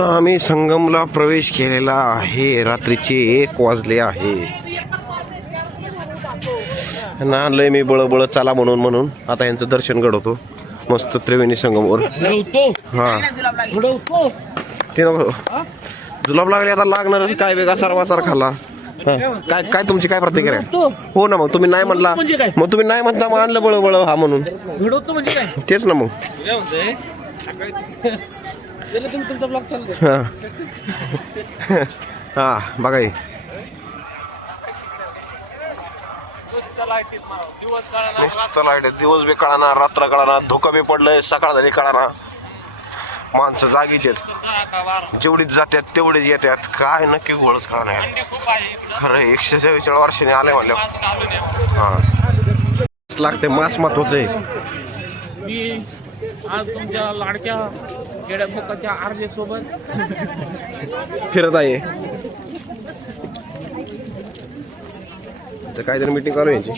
आता आम्ही संगमला प्रवेश केलेला आहे. रात्रीचे 1 वाजले आहे ना. लय मी बळबळ चाला म्हणून आता यांचं दर्शन घडवतो मस्त त्रिवेणी संगमवर. हा ते जुलाब लागले आता लागणार काय वेगळा सारवासार खाल्ला. काय काय तुमची काय प्रतिक्रिया? हो ना, मग तुम्ही नाही म्हणला, मग तुम्ही नाही म्हणता मग आणलं बळबळ हा म्हणून तेच ना. मग हा बघा लाईट दिवस बी कळाना, रात्र कळाना, धोका बी पडलंय, सकाळ झाली कळाना. माणसं जागीच आहेत, जेवढीच जातात तेवढीच येतात. काय नक्की गोळच कळणार खरं. 144 वर्षांनी आले म्हणले. हा लागते मास महत्वाचं आहे. आज तुमच्या लाडक्या खेड्या मुखाच्या आरजे सोबत फिरत आहे. काहीतरी मीटिंग करू यांची.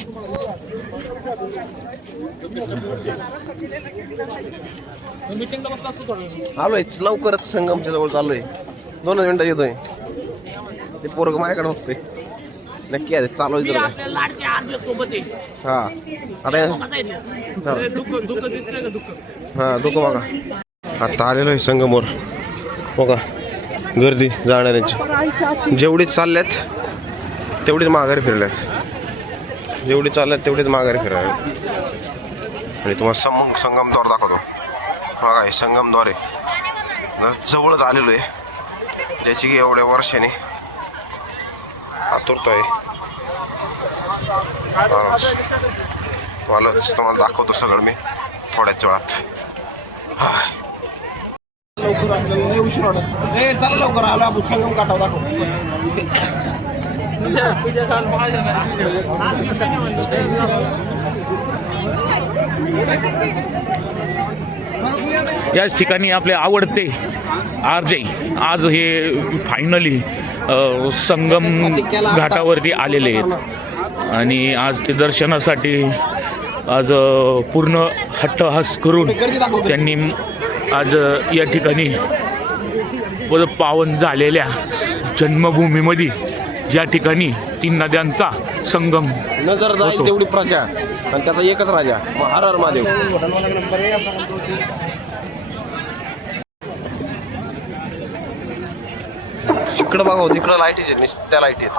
आलोय लवकरच संगमच्या जवळ चाललोय. 2 मिनिटात येतोय. ते पोरग माझ्याकडे बघतोय. नक्की आहे चालू आहे. हा आता हा दुःख बघा. आता आलेलो आहे संगमवर बघा. गर्दी जाणाऱ्यांची जेवढीच चालल्यात तेवढीच माघारी फिरल्यात. जेवढी चालल्यात तेवढीच माघारी फिरायला. आणि तुम्हाला संगमद्वार दाखवतो बघा. हे संगमद्वार आहे, जवळच आलेलो आहे, ज्याची की एवढ्या वर्षाने आतुरता आहे. तुम्हाला दाखवतो सगळं मी थोड्याच वेळात. लवकर आपल्याला उशीर वाटत. चला लवकर आलो आपण संगम काटाव दाखव. याच ठिकाणी आपले आवडते आरजे आज हे फायनली संगम घाटावरती आलेले आहेत. आणि आज ते दर्शनासाठी आज पूर्ण हट्टहास करून त्यांनी आज या ठिकाणी पावन झालेल्या जन्मभूमीमध्ये ज्या ठिकाणी 3 नद्यांचा संगम नजर जाईल तेवढी प्रजा आणि त्याचा एकच राजा हर हर महादेव. इकडं बघा, तिकडं लाईटी आहेत, नुसत्या लाईटी आहेत.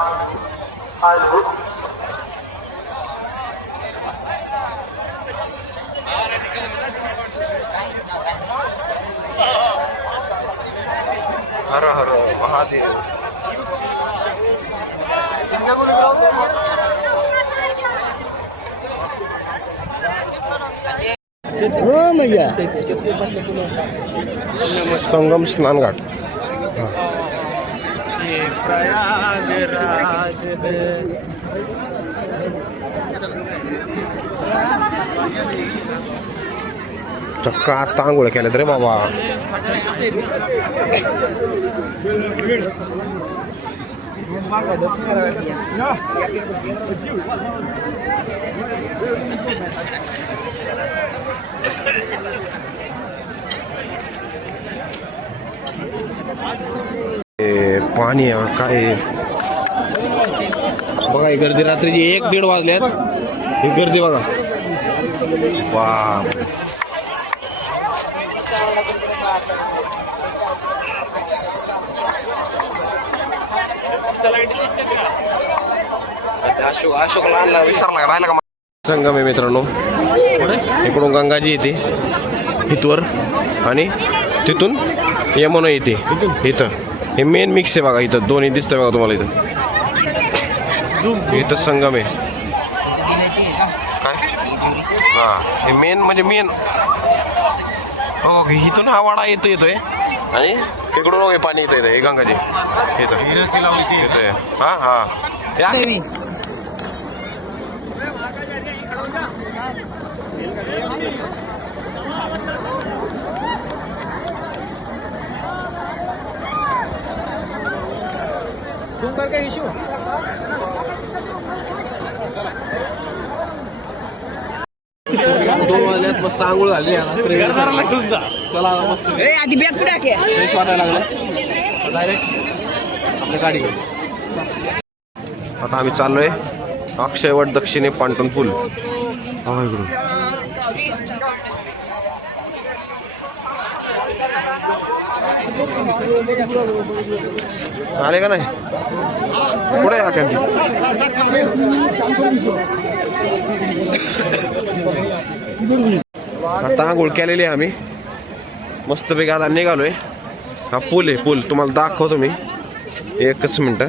हर हर महादेव. संगम स्नान घाट. चक्का आता आंघोळ केल्यात रे बाबा. पाणी काय बघा. ही गर्दी रात्रीची 1-1:30 वाजल्यात. ही गर्दी बघा. वा अशोक लहानला विसरला राहिला का. संगम आहे मित्रांनो. इकडून गंगाजी येते इथवर आणि तिथून यमुना येते इथं. हे मेन मिक्स आहे बघा. इथं दोन्ही दिसतंय बघा तुम्हाला. इथं संगम आहे काय. हा हे मेन म्हणजे मेन. हो इथून हा वाडा येतोय आणि इकडून पाणी येतं. हे गंगाजी येतोय. हा हा इशू 2 वाजल्यात मस्त आंघोळ झाली. चला मस्त फ्रेश वाटायला लागलं. आता आम्ही चाललोय अक्षयवट दक्षिणे पांटण पूल. हा इकडून आले का नाही पुढे या कॅन्टीन. आता आंघोळ केलेली आहे आम्ही मस्तपैकी. आता निघालोय. हा पूल आहे पूल तुम्हाला दाखवतो मी एकच मिनटं.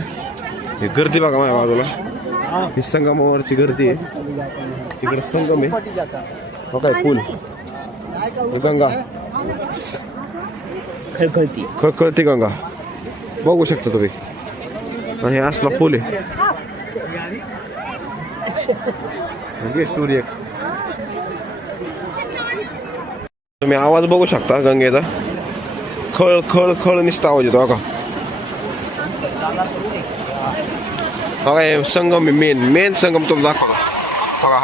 ही गर्दी बघा माझ्या बाजूला. ही संगमावरची गर्दी आहे. तिकडे संगम आहे. हो काय पूल गंगा खळखळती गंगा बघू शकता तुम्ही. आणि असला पूल आहे. स्टोरी एक तुम्ही आवाज बघू शकता गंगेचा. खळ खळ खळ निसता आवाज येतो बघा. बघा हे संगम आहे. मेन संगम तुम्हाला दाखवतो बघा.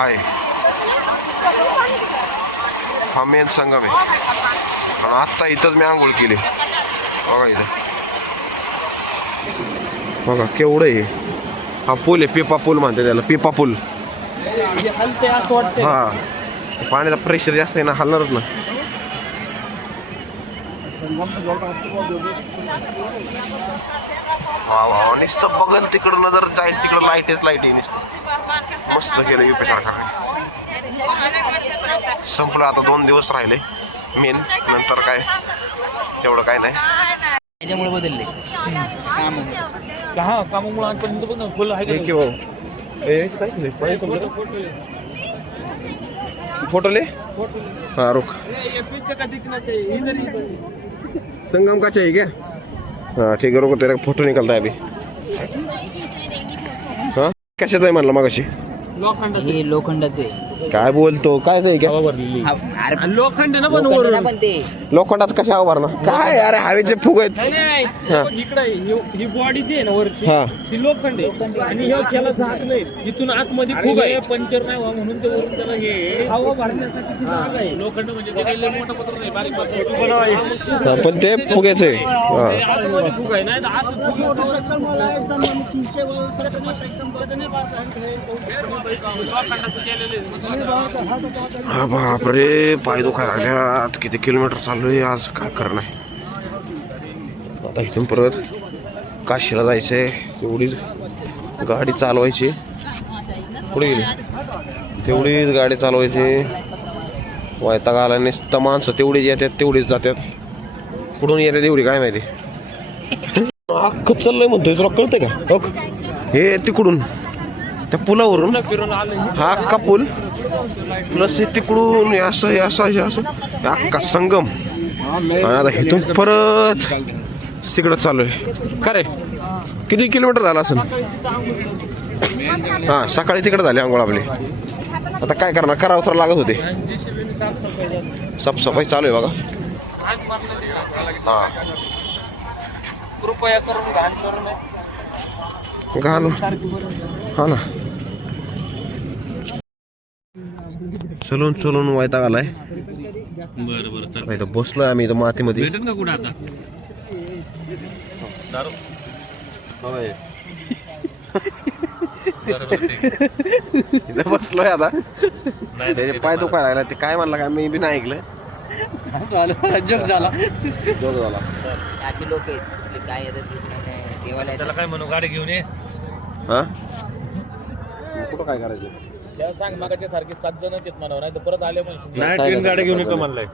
हा मेन संगम आहे. आणि आत्ता इथंच मी आंघोळ केली बघा. इथं बघा केवढं आहे. हा पूल आहे पिपा पूल म्हणते त्याला. पिपा पूल. हा पाण्याचा प्रेशर जास्त आहे ना हलणारच ना. वा वा नुसतं बघल तिकडं नजर जाईल तिकडं लाईट आहे नुसतं. मस्त केलं युपी सरकारने. संपलं आता 2 दिवस राहिले मेन. नंतर काय एवढं काय नाही. त्याच्यामुळे बदलले फोटो ले. हाँ रुक. संगम का चाहिए क्या? हाँ ठीक है रुको तेरा फोटो निकलता है अभी. हाँ कशाचं आहे म्हणलं मगाशी. लोखंडाचे काय बोलतो काय ते क्या लोखंड ना पण ते लोखंडात कशा उभारणार काय अरे हवेचे फुग आहेत. इकडे ही बॉडी जी आहे ना वरची हा ती लोखंड आहे आणि हे खेळाचं हात नाही. इथून आतमध्ये फुग आहे पंक्चर नाही व्हावं म्हणून ते वरून त्याला हे हवा भरण्यासाठी ती जागा आहे. लोखंड म्हणजे ते काही लय मोठं पत्र नाही बारीक पत्र पण ते फुग्याचे आहे. आतमध्ये फुग आहे नाही तर आत लोखंडाचं केलेलं हा बापरे पाय दुखायला लागल्यात. किती किलोमीटर चाललोय आज काय करणार. आता इथून परत काशीला जायचंय. तेवढीच गाडी चालवायची. पुढे गेली तेवढीच गाडी चालवायची. वैताग आला नुसतं. माणसं तेवढीच येतात तेवढीच जातात. कुठून येतात एवढी काय माहिती. अख्खं चाललंय म्हणतोय तुला कळतंय का. हे तिकडून त्या पुलावरून हा अख्खा पूल प्लस तिकडून असं अख्खा संगम. आणि आता इथून परत तिकडं चालू आहे. का रे किती किलोमीटर झालं असं. हां सकाळी तिकडे झाली आंघोळ आपली. आता काय करणार करावं तर लागत होते. साफसफाई चालू आहे बघा. हां कृपया करून घाण करू नये. घाण हा ना. चलून चलून वैताग आलाय. बरं इथं बसलोय आम्ही इथं मातीमध्ये. भेटेल का कुठं आता इथं बसलोय आता. त्याचे पाय दुखायला लागला. ते काय म्हणला काय मी बी नाही ऐकलं. जोक झाला लोक काय देवाला त्याला काय म्हणू गाडी घेऊन ये. हा कुठं काय करायचं. त्याला सांग मागाच्या सारखे 7 जण आहेत म्हणावं नाही तर परत आले पण गाडी घेऊन येतो म्हणलाय.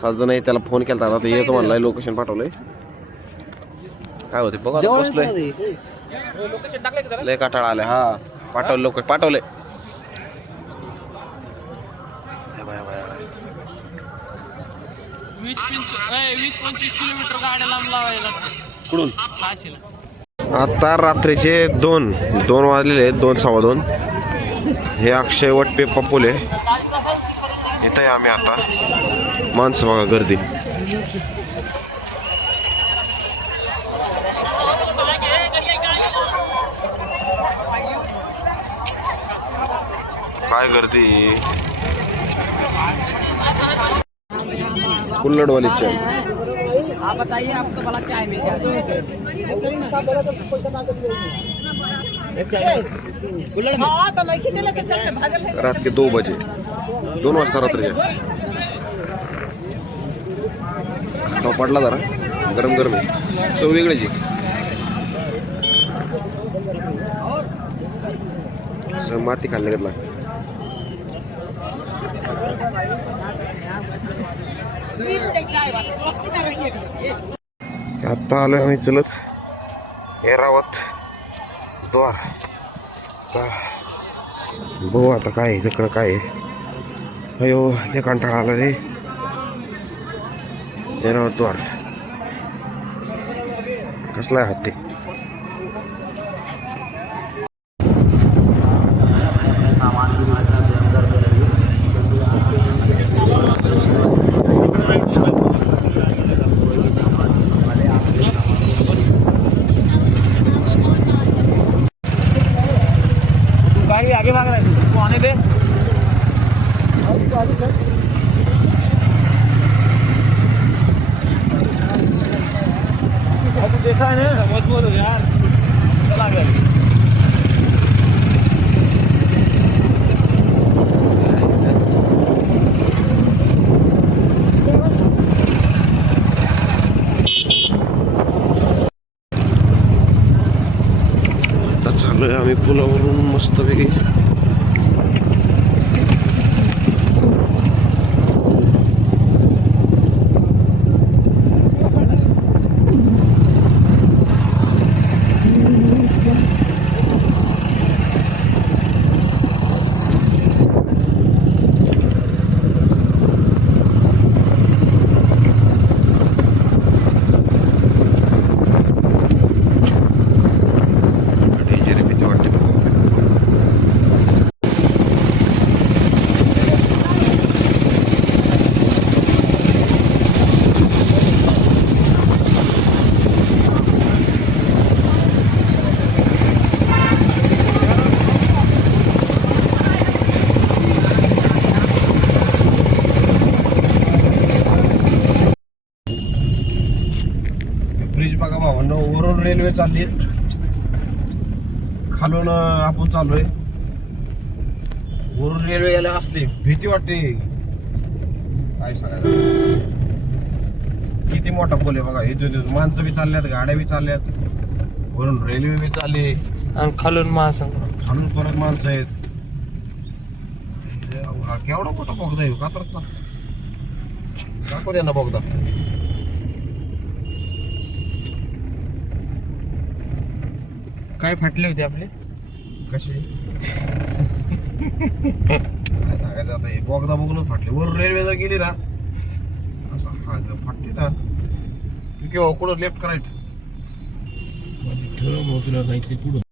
7 जण आहे. त्याला फोन केला आता येतो म्हणलाय. लोकेशन पाठवलंय. काय होते बघा बसलोय. लोकेशन टाकले का लय काटाळा आले. हा पाठवलं लोकेशन पाठवलंय. 20-25 किलोमीटर गाड्या लांब लावायला कुठून काशीला. आता रात्रीचे 2 वाजलेले आहेत. 2:15. हे अक्षयवट पेपा पूल आहे. इथं आहे आम्ही आता. माणसं बघा गर्दी. काय गर्दी. कुल्लडवालीच्या आप बताइए आपको भला क्या मिल जाएगा रात के 2 बजे 2 वाजता रात्रीच्या तो पडला जरा गरम गरम आहे चव वेगळीची असं माती खाल्ल्या घेतला आता आलोय आम्ही चलत एरावत द्वार आता बघू आता काय इकडं काय आहे अयो हे कंटाळा आला रे एरावत द्वार कसला आहे हात ते गाड़ी आगे भाग रहा है उसको आने दे अब देखा है ना मजबूत हो यार चला गया आता चाललोय आम्ही पुलावरून मस्तपैकी भीती वाटते ब्रिज बघा भावांनो वरून रेल्वे चालली खालून आपण चाललोय वरून रेल्वे यायला असली भीती वाटते काय सांगायचं किती मोठा पूल आहे बघा इथून माणसं बी चालल्यात गाड्या बी चालल्यात वरून रेल्वे बी चालली आणि खालून महासंग खालून परत माणसं आहेत केवढा मोठा बोगदा आहे कात्रचा दाखव द्या ना बोगदा काय फाटले होते आपले कशी काय सांगायचं आता हे बोगदा बघूनच फाटले वरून रेल्वे जर गेली ना असं हा फाटते ना किंवा कुठं लेफ्ट करायचं ठरव मोजला जायचे पुढं